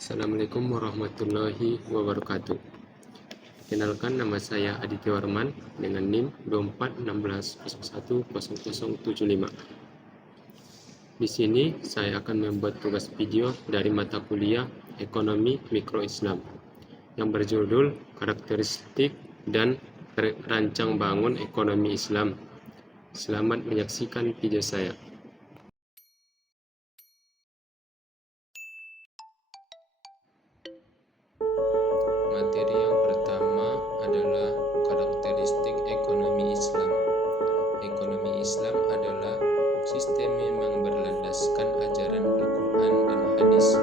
Assalamualaikum warahmatullahi wabarakatuh. Kenalkan, nama saya Aditya Warman dengan NIM 2416010075. Di sini saya akan membuat tugas video dari mata kuliah Ekonomi Mikro Islam yang berjudul Karakteristik dan Rancang Bangun Ekonomi Islam. Selamat menyaksikan video saya. Materi yang pertama adalah karakteristik ekonomi Islam. Ekonomi Islam adalah sistem yang berlandaskan ajaran Al-Quran dan hadis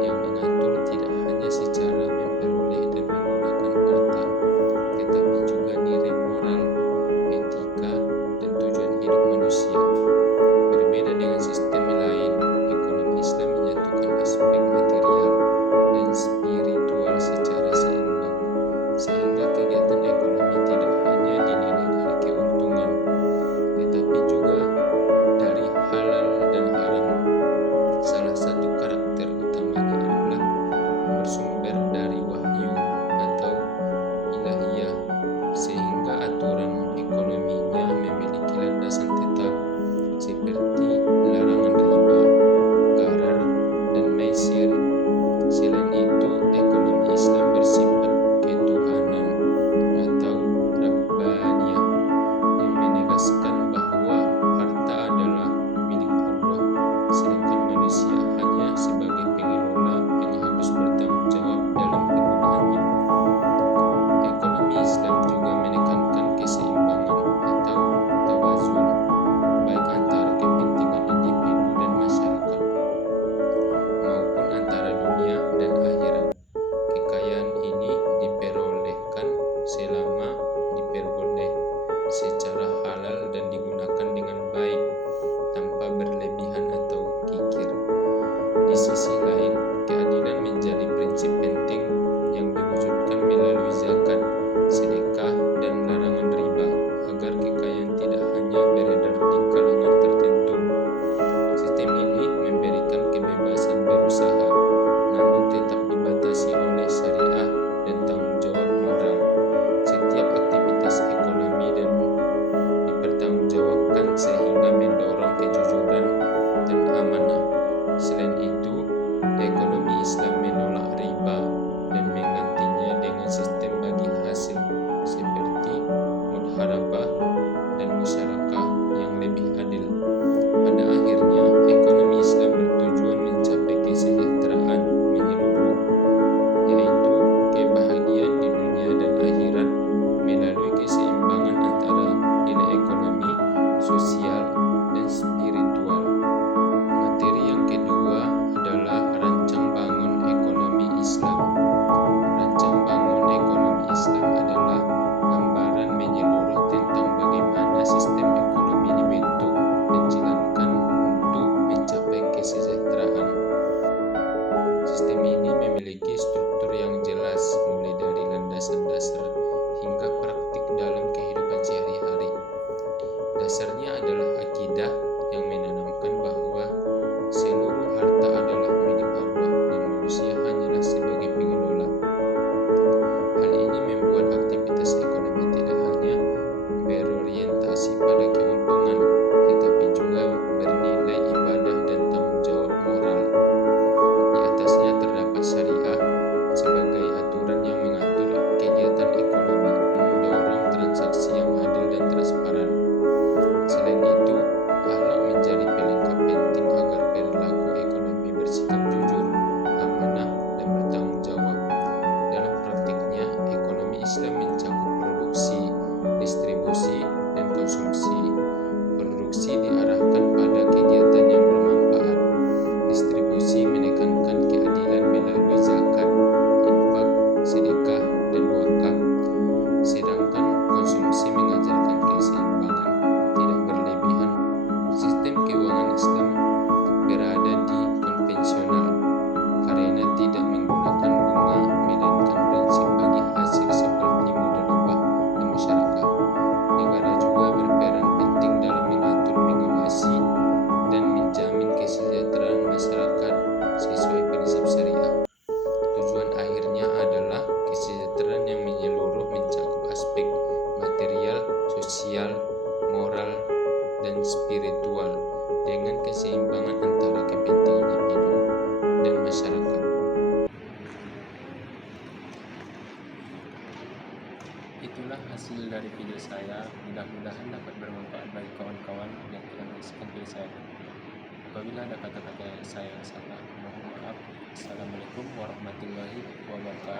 yang mengatur tidak hanya secara memperoleh dan menggunakan harta, tetapi juga nilai moral, etika, dan tujuan hidup manusia. Berbeda dengan sistem lain, ekonomi Islam menyatukan aspek material dan spiritual secara seimbang, sehingga kegiatan ekonomi tidak hanya dinilai dari keuntungan, tetapi juga dari halal dan haram. Salah satu karakter utamanya adalah bersumber dari wahyu atau ilahiyah, sehingga aturan ekonominya memiliki landasan tetap seperti larangan riba, gharar, dan maisir. Selain itu, ekonomi Islam bersifat ketuhanan atau Rabbaniyah yang menegaskan bahwa harta adalah milik Allah, sedangkan manusia hanya sebagai pengelola yang harus bertanggung jawab dalam penggunaannya. Ekonomi Islam juga menekankan keseimbangan atau tawazun, baik antara kepentingan individu dan masyarakat, maupun antara dunia dan akhirat. Kekayaan ini diperolehkan selama diperoleh secara halal dan digunakan dengan baik tanpa berlebihan atau kikir. Di sisi lain, keadilan menjadi prinsip penting yang diwujudkan melalui zakat, sedekah, dan larangan riba agar kekayaan tidak hanya beredar di kalangan tertentu. Sistem ini memberikan kebebasan berusaha, namun tetap dibatasi oleh syariah dan tanggung jawab moral. Setiap aktivitas ekonomi dan dipertanggungjawabkan sehingga mendorong kejujuran dan amanah. Selain itu, ekonomi Islam menolak riba dan menggantinya dengan sistem bagi hasil seperti mudharabah dan musyarakah yang lebih adil. Pada akhirnya, ekonomi Islam bertujuan mencapai kesejahteraan menyeluruh, yaitu kebahagiaan di dunia dan akhirat melalui keseimbangan antara nilai ekonomi, sosial, dan spiritual. Materi yang kedua adalah rancang bangun ekonomi Islam. Rancang bangun ekonomi Islam adalah gambaran menyeluruh tentang bagaimana sistem ekonomi dibentuk dan dijalankan untuk mencapai kesejahteraan. Sistem ini memiliki struktur yang jelas, mulai dari landasan dasar hingga praktik dalam kehidupan sehari-hari. Dasarnya adalah akidah yang menanamkan bahwa seluruh harta adalah milik Allah dan manusia hanyalah sebagai pengelola. Hal ini membuat aktivitas ekonomi tidak hanya berorientasi pada keuntungan, tetapi juga bernilai ibadah dan tanggung jawab moral. Di atasnya terdapat syariah sebagai aturan yang mengatur kegiatan ekonomi. moral, dan spiritual dengan keseimbangan antara kepentingan individu dan masyarakat. Itulah hasil dari video saya. Mudah-mudahan dapat bermanfaat bagi kawan-kawan yang telah menyaksikan video saya. Apabila ada kata-kata saya yang salah, mohon maaf. Assalamualaikum warahmatullahi wabarakatuh.